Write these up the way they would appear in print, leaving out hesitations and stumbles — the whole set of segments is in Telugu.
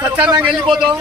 సత్యానంగా వెళ్ళిపోతాం.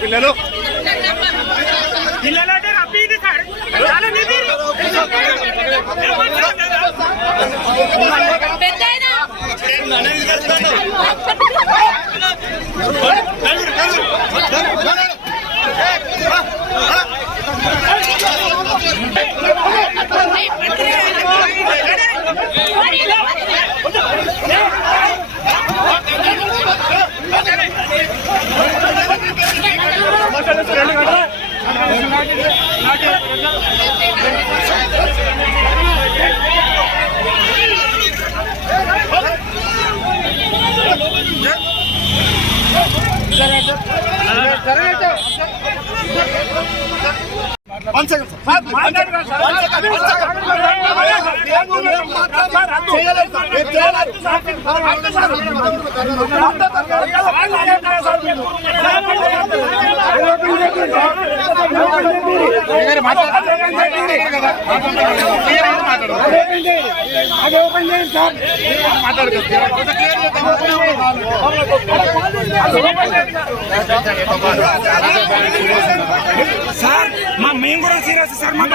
పిల్లలు పిల్లలంటే రబ్బీది సార్ చాలా నిధి పెద్దైనా సార్ మా మేము కూడా సీరియస్ సార్ మా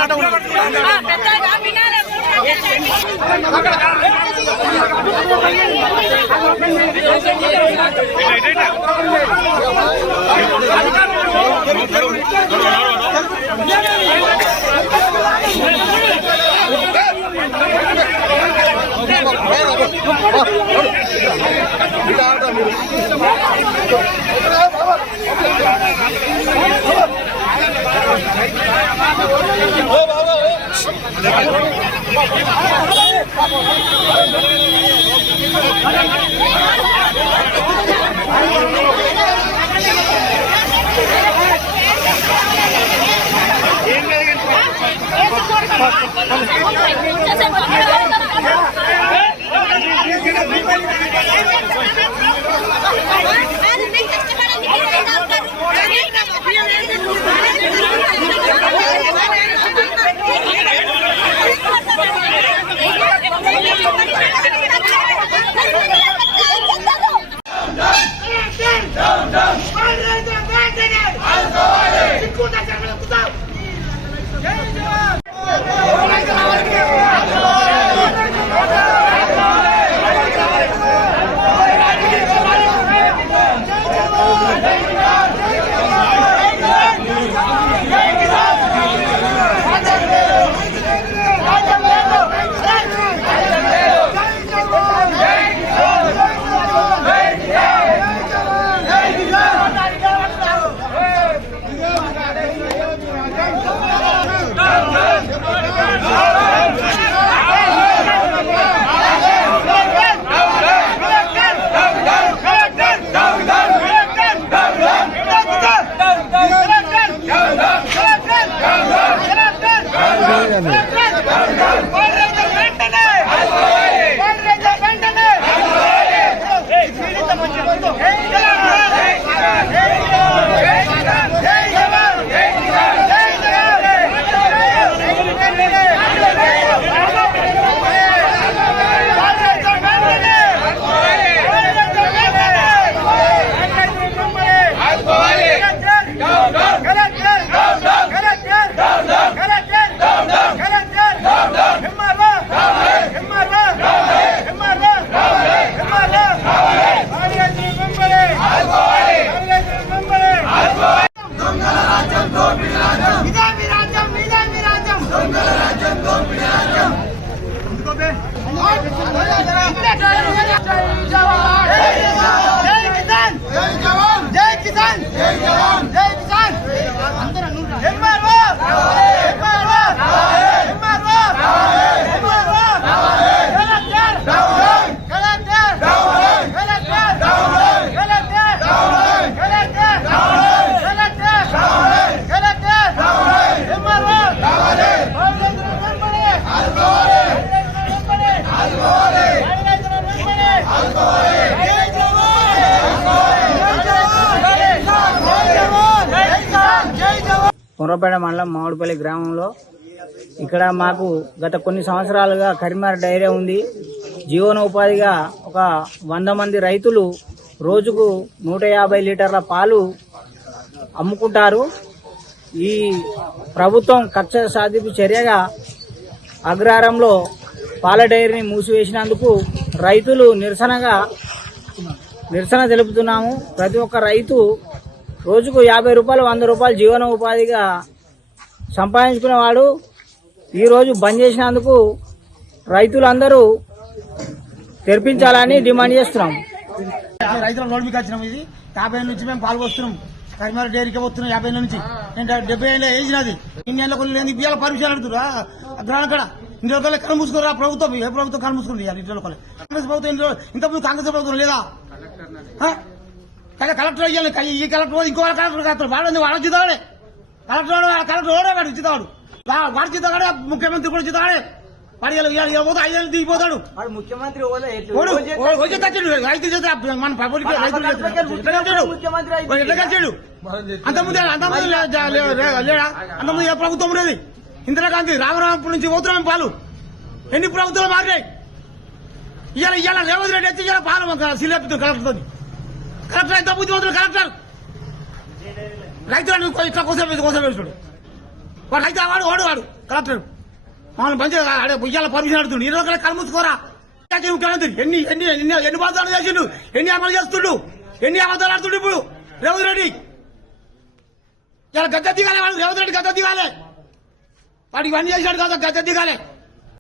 కొర్రపేట మండలం మామిడిపల్లి గ్రామంలో ఇక్కడ మాకు గత కొన్ని సంవత్సరాలుగా కరీంనగర్ డైరీ ఉంది. జీవనోపాధిగా ఒక 100 మంది రైతులు రోజుకు 150 లీటర్ల పాలు అమ్ముకుంటారు. ఈ ప్రభుత్వం కక్ష సాధింపు చర్యగా అగ్రహారంలో పాల డైరీని మూసివేసినందుకు రైతులు నిరసన తెలుపుతున్నాము. ప్రతి ఒక్క రైతు రోజుకు 50 రూపాయలు 100 రూపాయలు జీవనోపాధిగా సంపాదించుకునేవాడు ఈరోజు బంద్ చేసినందుకు రైతులందరూ తెరిపించాలని డిమాండ్ చేస్తున్నాం. రైతుల రోడ్డు మీకు వచ్చినాం. ఇది 50 నుంచి మేము పాల్గొస్తున్నాం. కరీంనగర్ డైరీకి వస్తున్నాం 50 నుంచి. నేను 70 ఏళ్ళ ఏజ్ నాది. ఇన్ని ఏళ్ళ కొన్ని లేదు ఇవాళ పర్మిషన్ అడుగుతురా అక్కడ ఇంటి ఒకళ్ళే కళ్ళు మూసుకురా. ప్రభుత్వం ఏ ప్రభుత్వం కళ్ళు మూసుకుంది ఇంటి ఒకళ్ళే. కాంగ్రెస్ ప్రభుత్వం ఇంతకుముందు కాంగ్రెస్ ప్రభుత్వం లేదా? కలెక్టర్ అయ్యాలి. ఈ కలెక్టర్ ఇంకో కలెక్టర్ వాడు జీతాడే. కలెక్టర్ ఓడే వాడు జీతాడు. వాడు జీతాడే. ముఖ్యమంత్రి కూడా జీతాడే. వాడు 5 ఏళ్ళు దిగిపోతాడు. ముఖ్యమంత్రి రైతు చేత మన పబ్లిక్ రైతులు ఎట్లా కలిసాడు? అంతకుముందు లేడా? అంతకుముందు ఏ ప్రభుత్వం ఉండేది? ఇందిరాగాంధీ రామరామపురం నుంచి పోతున్నాం పాలు. ఎన్ని ప్రభుత్వాలు మారినాయి? ఇవాళ రేవంత్ రెడ్డి వచ్చి ఇవాళ పాలు సిలేపుతుంది కలెక్టర్. కలెక్టర్ ఎంత బుద్ధిమంతులు కలెక్టర్. రైతులను ఇట్లా కోసపేస్తాడు వాడు. రైతు వాడు కలెక్టర్ మమ్మల్ని మంచిగా ఇవాళ పర్మిషన్ అడుగుతుండు. 20 రోజుల కళ్ళు మూసుకోరా ముఖ్యమంత్రి. ఎన్ని బాధాలు చేసిండు? ఎన్ని అమలు చేస్తుండు? ఎన్ని అబద్దాలు ఆడుతుండు? ఇప్పుడు రేవంత్ రెడ్డి ఇలా గద్ద దిగాలి. వాడు రేవంత్ రెడ్డి గద్ద దిగాలి. వాడు ఇవన్నీ చేశాడు కదా గద్ద దిగాలి.